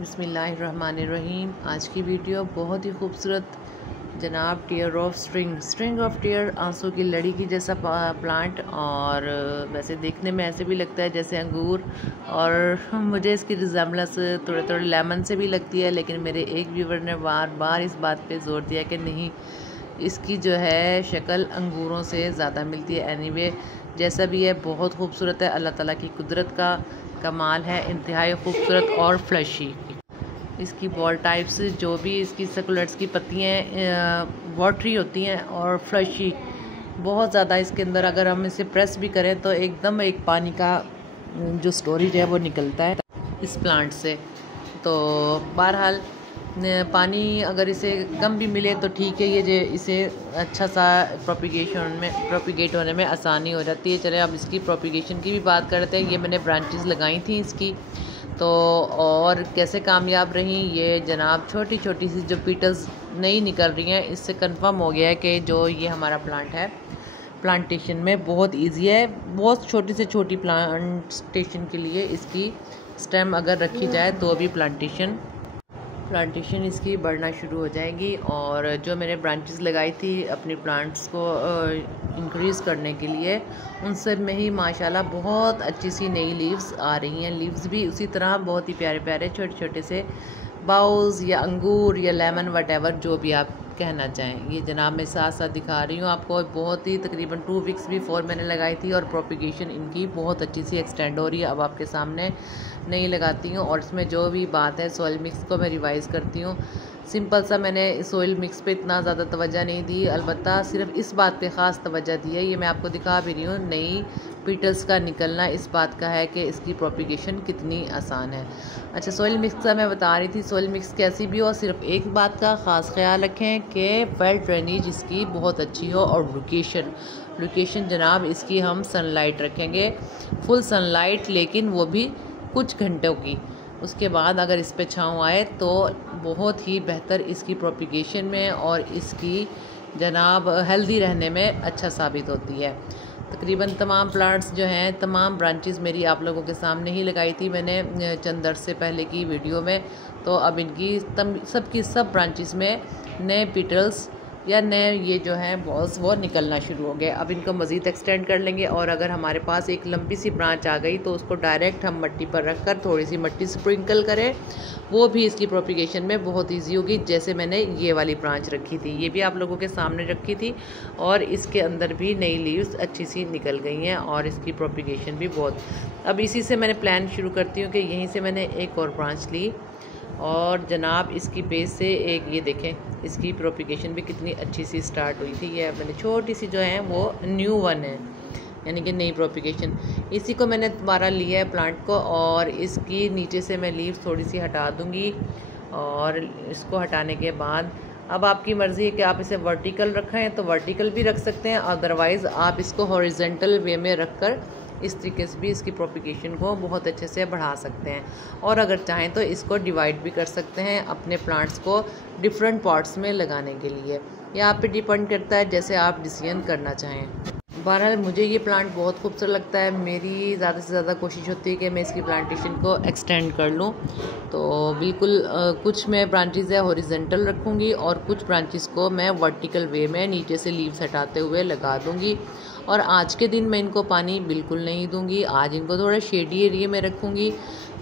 बिस्मिल्लाहिर्रहमानिर्रहीम। आज की वीडियो बहुत ही खूबसूरत जनाब tear of string of tear, आंसू की लड़ी की जैसा प्लांट, और वैसे देखने में ऐसे भी लगता है जैसे अंगूर, और मुझे इसकी रिजेम्बलेंस थोड़े थोड़े लेमन से भी लगती है। लेकिन मेरे एक व्यूवर ने बार बार इस बात पे जोर दिया कि नहीं, इसकी जो है शक्ल अंगूरों से ज़्यादा मिलती है। एनीवे जैसा भी है बहुत खूबसूरत है, अल्लाह ताला की कुदरत का कमाल है, इंतहाई खूबसूरत और फ्लशी। इसकी बॉल टाइप्स जो भी इसकी सर्कुलट्स की पत्तियाँ वाटरी होती हैं और फ्लशी बहुत ज़्यादा। इसके अंदर अगर हम इसे प्रेस भी करें तो एकदम एक पानी का जो स्टोरेज है वो निकलता है इस प्लांट से। तो बहरहाल पानी अगर इसे कम भी मिले तो ठीक है, ये जो इसे अच्छा सा प्रोपिगेट होने में आसानी हो जाती है। चले अब इसकी प्रोपिगेशन की भी बात करते हैं। ये मैंने ब्रांचेस लगाई थी इसकी, तो और कैसे कामयाब रही ये जनाब। छोटी छोटी सी जो पीटल्स नहीं निकल रही हैं, इससे कंफर्म हो गया है कि जो ये हमारा प्लांट है प्लांटेशन में बहुत इजी है। बहुत छोटी से छोटी प्लांटेशन के लिए इसकी स्टेम अगर रखी जाए तो भी प्लांटेशन इसकी बढ़ना शुरू हो जाएगी। और जो मैंने ब्रांचेस लगाई थी अपनी प्लांट्स को इंक्रीज़ करने के लिए, उन सब में ही माशाल्लाह बहुत अच्छी सी नई लीव्स आ रही हैं। लीव्स भी उसी तरह बहुत ही प्यारे प्यारे छोटे छोटे से बाउज या अंगूर या लेमन वटेवर जो भी आप कहना चाहें। ये जनाब मैं साथ साथ दिखा रही हूँ आपको। बहुत ही तकरीबन 2 वीक्स बिफोर मैंने लगाई थी और प्रोपिगेशन इनकी बहुत अच्छी सी एक्सटेंड हो रही है। अब आपके सामने नहीं लगाती हूँ। और इसमें जो भी बात है सॉइल मिक्स को मैं रिवाइज़ करती हूँ। सिंपल सा मैंने सॉइल मिक्स पे इतना ज़्यादा तवज्जो नहीं दी, अलबत्ता सिर्फ इस बात पे ख़ास तवज्जो दी है, ये मैं आपको दिखा भी रही हूँ, नई पीटल्स का निकलना इस बात का है कि इसकी प्रोपिगेशन कितनी आसान है। अच्छा, सॉइल मिक्स का मैं बता रही थी। सॉइल मिक्स कैसी भी हो, सिर्फ एक बात का ख़ास ख्याल रखें कि वेल ड्रेनेज इसकी बहुत अच्छी हो, और लोकेशन जनाब इसकी हम सनलाइट रखेंगे, फुल सनलाइट, लेकिन वो भी कुछ घंटों की। उसके बाद अगर इस पे छाँव आए तो बहुत ही बेहतर इसकी प्रोपिगेशन में और इसकी जनाब हेल्दी रहने में अच्छा साबित होती है। तकरीबन तमाम प्लांट्स जो हैं, तमाम ब्रांचेस मेरी आप लोगों के सामने ही लगाई थी मैंने चंद अर्स से पहले की वीडियो में। तो अब इनकी सब ब्रांचेस में नए पिटल्स या नए ये जो हैं बॉल्स वो निकलना शुरू हो गए। अब इनको मज़ीद एक्सटेंड कर लेंगे, और अगर हमारे पास एक लंबी सी ब्रांच आ गई तो उसको डायरेक्ट हम मिट्टी पर रख कर थोड़ी सी मिट्टी स्प्रिंकल करें, वो भी इसकी प्रोपिगेशन में बहुत ईजी होगी। जैसे मैंने ये वाली ब्रांच रखी थी, ये भी आप लोगों के सामने रखी थी, और इसके अंदर भी नई लीव्स अच्छी सी निकल गई हैं और इसकी प्रोपिगेशन भी बहुत। अब इसी से मैंने प्लान शुरू करती हूँ कि यहीं से मैंने एक और ब्रांच ली, और जनाब इसकी बेस से एक ये देखें, इसकी प्रोपिगेशन भी कितनी अच्छी सी स्टार्ट हुई थी। ये मैंने छोटी सी जो है वो न्यू वन है, यानी कि नई प्रोपिगेशन। इसी को मैंने दोबारा लिया है प्लांट को, और इसकी नीचे से मैं लीव्स थोड़ी सी हटा दूंगी। और इसको हटाने के बाद अब आपकी मर्ज़ी है कि आप इसे वर्टिकल रखें तो वर्टिकल भी रख सकते हैं, अदरवाइज़ आप इसको हॉरिजॉन्टल वे में रख कर इस तरीके से भी इसकी प्रोपिगेशन को बहुत अच्छे से बढ़ा सकते हैं। और अगर चाहें तो इसको डिवाइड भी कर सकते हैं अपने प्लांट्स को डिफरेंट पॉट्स में लगाने के लिए। यह आप पे डिपेंड करता है जैसे आप डिसीजन करना चाहें। बहरहाल मुझे ये प्लांट बहुत खूबसूरत लगता है। मेरी ज़्यादा से ज़्यादा कोशिश होती है कि मैं इसकी प्लांटेशन को एक्सटेंड कर लूँ। तो बिल्कुल कुछ मैं ब्रांचेज़ है हॉरिजॉन्टल रखूँगी, और कुछ ब्रांचेस को मैं वर्टिकल वे में नीचे से लीव्स हटाते हुए लगा दूँगी। और आज के दिन मैं इनको पानी बिल्कुल नहीं दूँगी, आज इनको थोड़ा शेडी एरिया में रखूँगी।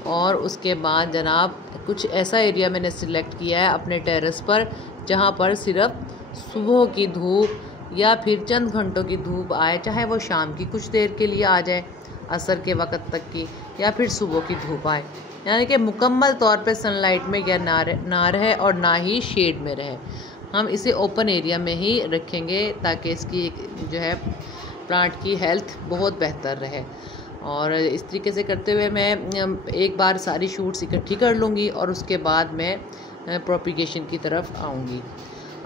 और उसके बाद जनाब कुछ ऐसा एरिया मैंने सिलेक्ट किया है अपने टेरेस पर, जहाँ पर सिर्फ सुबह की धूप या फिर चंद घंटों की धूप आए, चाहे वो शाम की कुछ देर के लिए आ जाए, असर के वक़्त तक की, या फिर सुबह की धूप आए, यानी कि मुकम्मल तौर पे सनलाइट में या ना रहे और ना ही शेड में रहे। हम इसे ओपन एरिया में ही रखेंगे ताकि इसकी जो है प्लांट की हेल्थ बहुत बेहतर रहे। और इस तरीके से करते हुए मैं एक बार सारी शूट्स इकट्ठी कर लूँगी और उसके बाद मैं प्रोपिगेशन की तरफ आऊँगी।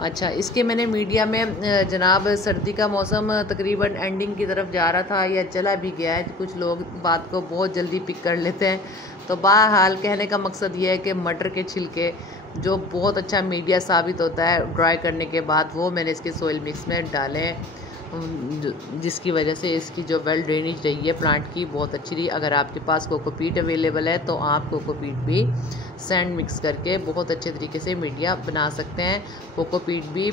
अच्छा, इसके मैंने मीडिया में जनाब सर्दी का मौसम तकरीबन एंडिंग की तरफ जा रहा था या चला भी गया है। कुछ लोग बात को बहुत जल्दी पिक कर लेते हैं। तो बहरहाल कहने का मकसद ये है कि मटर के छिलके जो बहुत अच्छा मीडिया साबित होता है ड्राई करने के बाद, वो मैंने इसके सॉइल मिक्स में डालें। जिसकी वजह से इसकी जो वेल ड्रेनेज रही है प्लांट की बहुत अच्छी रही। अगर आपके पास कोकोपीट अवेलेबल है तो आप कोकोपीट भी सैंड मिक्स करके बहुत अच्छे तरीके से मीडिया बना सकते हैं। कोकोपीट भी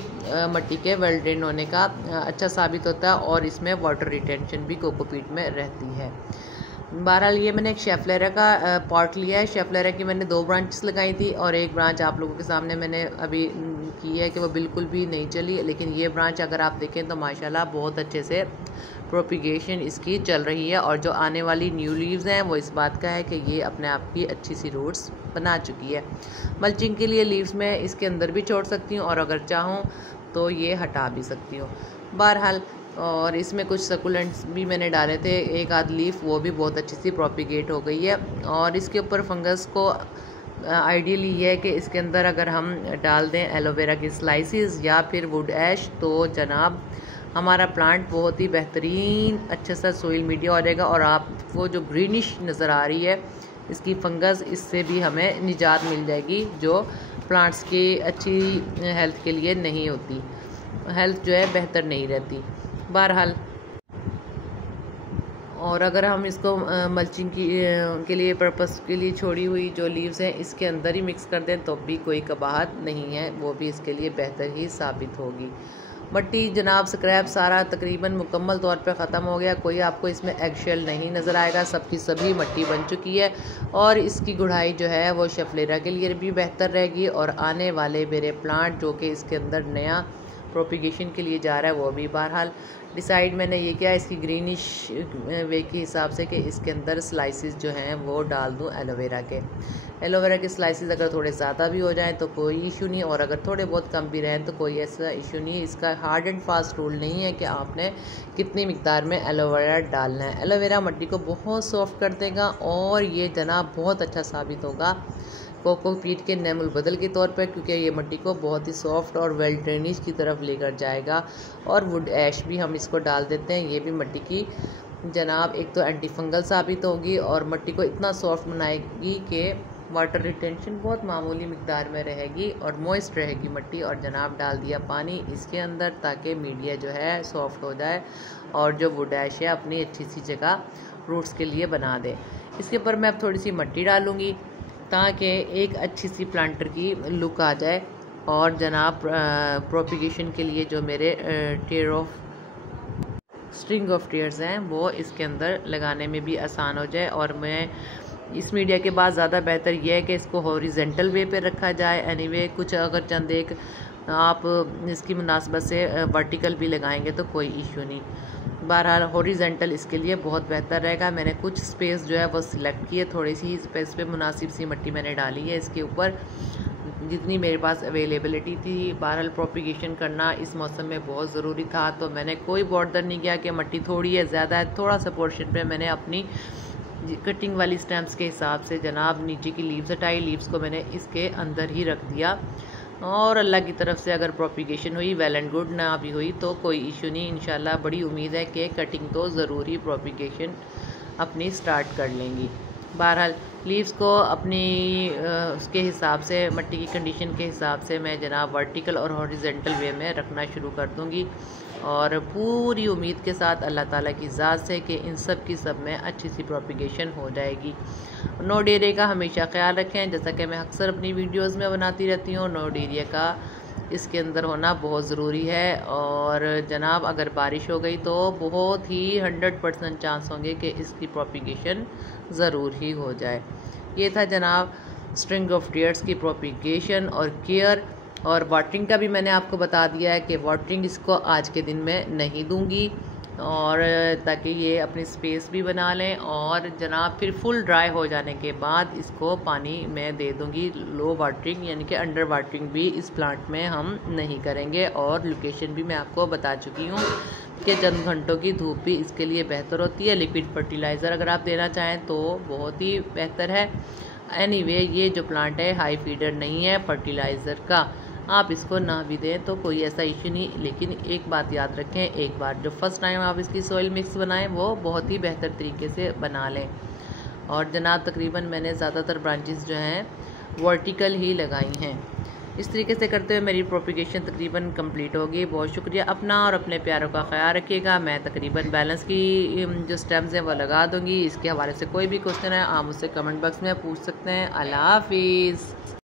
मिट्टी के वेल ड्रेन होने का अच्छा साबित होता है और इसमें वाटर रिटेंशन भी कोकोपीट में रहती है। बहरहाल ये मैंने एक शेफलेरा का पॉट लिया है। शेफलेरा की मैंने 2 ब्रांचेस लगाई थी और एक ब्रांच आप लोगों के सामने मैंने अभी की है कि वो बिल्कुल भी नहीं चली, लेकिन ये ब्रांच अगर आप देखें तो माशाल्लाह बहुत अच्छे से प्रोपिगेशन इसकी चल रही है और जो आने वाली न्यू लीव्स हैं वो इस बात का है कि ये अपने आप की अच्छी सी रूट्स बना चुकी है। मल्चिंग के लिए लीव्स मैं इसके अंदर भी छोड़ सकती हूँ और अगर चाहूँ तो ये हटा भी सकती हूँ। बहरहाल और इसमें कुछ सकुलेंट्स भी मैंने डाले थे, एक आध लीफ, वो भी बहुत अच्छी सी प्रोपिगेट हो गई है। और इसके ऊपर फंगस को आइडियली ये है कि इसके अंदर अगर हम डाल दें एलोवेरा की स्लाइसिस या फिर वुड ऐश तो जनाब हमारा प्लांट बहुत ही बेहतरीन अच्छा सा सोइल मीडिया हो जाएगा और आपको जो ग्रीनिश नज़र आ रही है इसकी फंगस, इससे भी हमें निजात मिल जाएगी जो प्लांट्स की अच्छी हेल्थ के लिए नहीं होती, हेल्थ जो है बेहतर नहीं रहती। बहरहाल और अगर हम इसको मल्चिंग के लिए पर्पस के लिए छोड़ी हुई जो लीव्स हैं इसके अंदर ही मिक्स कर दें तो भी कोई कबाहत नहीं है, वो भी इसके लिए बेहतर ही साबित होगी। मट्टी जनाब स्क्रैप सारा तकरीबन मुकम्मल तौर पे ख़त्म हो गया, कोई आपको इसमें एगशेल नहीं नज़र आएगा, सबकी सभी मट्टी बन चुकी है और इसकी गुड़ाई जो है वो शेफलेरा के लिए भी बेहतर रहेगी और आने वाले मेरे प्लांट जो कि इसके अंदर नया प्रोपिगेशन के लिए जा रहा है वो भी। बहरहाल डिसाइड मैंने ये किया इसकी ग्रीनिश वे के हिसाब से कि इसके अंदर स्लाइसिस जो हैं वो डाल दूं एलोवेरा के। एलोवेरा के स्लाइसिस अगर थोड़े ज़्यादा भी हो जाएं तो कोई इशू नहीं और अगर थोड़े बहुत कम भी रहें तो कोई ऐसा इशू नहीं। इसका हार्ड एंड फास्ट रूल नहीं है कि आपने कितनी मिकदार में एलोवेरा डालना है। एलोवेरा मिट्टी को बहुत सॉफ्ट कर देगा और ये जनाब बहुत अच्छा साबित होगा कोकोपीट के नेमुल बदल के तौर पर, क्योंकि ये मिट्टी को बहुत ही सॉफ्ट और वेल ड्रेनेज की तरफ लेकर जाएगा। और वुड ऐश भी हम इसको डाल देते हैं, ये भी मिट्टी की जनाब एक तो एंटी फंगल साबित होगी और मिट्टी को इतना सॉफ्ट बनाएगी कि वाटर रिटेंशन बहुत मामूली मिकदार में रहेगी और मॉइस्ट रहेगी मिट्टी। और जनाब डाल दिया पानी इसके अंदर ताकि मीडिया जो है सॉफ्ट हो जाए और जो वुड ऐश है अपनी अच्छी सी जगह रूट्स के लिए बना दे। इसके ऊपर मैं अब थोड़ी सी मिट्टी डालूँगी ताकि एक अच्छी सी प्लांटर की लुक आ जाए और जनाब प्रोपिगेशन के लिए जो मेरे स्ट्रिंग ऑफ टेयर्स हैं वो इसके अंदर लगाने में भी आसान हो जाए। और मैं इस मीडिया के बाद ज़्यादा बेहतर यह है कि इसको हॉरिजेंटल वे पे रखा जाए। एनीवे कुछ अगर चंद एक आप इसकी मुनासबत से वर्टिकल भी लगाएंगे तो कोई इशू नहीं। बहरहाल हॉरिजेंटल इसके लिए बहुत बेहतर रहेगा। मैंने कुछ स्पेस जो है वो सिलेक्ट की है, थोड़ी सी स्पेस पे मुनासिब सी मिट्टी मैंने डाली है इसके ऊपर जितनी मेरे पास अवेलेबिलिटी थी। बहरहाल प्रोपिगेशन करना इस मौसम में बहुत ज़रूरी था तो मैंने कोई बॉर्डर नहीं किया कि मिट्टी थोड़ी है ज़्यादा है, थोड़ा सा पोर्शन पे मैंने अपनी कटिंग वाली स्टैम्प्स के हिसाब से जनाब नीचे की लीव्स हटाई, लीव्स को मैंने इसके अंदर ही रख दिया और अल्लाह की तरफ से अगर प्रोपिगेशन हुई वेल एंड गुड, ना भी हुई तो कोई इशू नहीं। इंशाल्लाह बड़ी उम्मीद है कि कटिंग तो ज़रूरी प्रोपिगेशन अपनी स्टार्ट कर लेंगी। बहरहाल लीव्स को अपनी उसके हिसाब से मिट्टी की कंडीशन के हिसाब से मैं जनाब वर्टिकल और हॉरिजेंटल वे में रखना शुरू कर दूंगी और पूरी उम्मीद के साथ अल्लाह ताला की ज़ात से कि इन सब की सब में अच्छी सी प्रोपिगेशन हो जाएगी। नो डेरे का हमेशा ख्याल रखें, जैसा कि मैं अक्सर अपनी वीडियोस में बनाती रहती हूँ। नो डेरिया का इसके अंदर होना बहुत ज़रूरी है और जनाब अगर बारिश हो गई तो बहुत ही 100% चांस होंगे कि इसकी प्रोपिगेशन ज़रूर ही हो जाए। ये था जनाब स्ट्रिंग ऑफ टेयर्स की प्रोपिगेशन और केयर। और वाटरिंग का भी मैंने आपको बता दिया है कि वाटरिंग इसको आज के दिन में नहीं दूंगी और ताकि ये अपनी स्पेस भी बना लें और जनाब फिर फुल ड्राई हो जाने के बाद इसको पानी में दे दूंगी। लो वाटरिंग यानी कि अंडर वाटरिंग भी इस प्लांट में हम नहीं करेंगे और लोकेशन भी मैं आपको बता चुकी हूँ कि चंद घंटों की धूप भी इसके लिए बेहतर होती है। लिक्विड फर्टिलाइज़र अगर आप देना चाहें तो बहुत ही बेहतर है। एनीवे ये जो प्लांट है हाई फीडर नहीं है फर्टिलाइज़र का, आप इसको ना भी दें तो कोई ऐसा इशू नहीं। लेकिन एक बात याद रखें, एक बार जो फर्स्ट टाइम आप इसकी सॉइल मिक्स बनाएं वो बहुत ही बेहतर तरीके से बना लें। और जनाब तकरीबन मैंने ज़्यादातर ब्रांचेस जो हैं वर्टिकल ही लगाई हैं। इस तरीके से करते हुए मेरी प्रोपिगेशन तकरीबन कंप्लीट होगी। बहुत शुक्रिया। अपना और अपने प्यारों का ख्याल रखिएगा। मैं तकरीबन बैलेंस की जो स्टेम्स हैं वो लगा दूँगी। इसके हवाले से कोई भी क्वेश्चन है आप मुझसे कमेंट बॉक्स में पूछ सकते हैं। अल्लाह हाफिज़।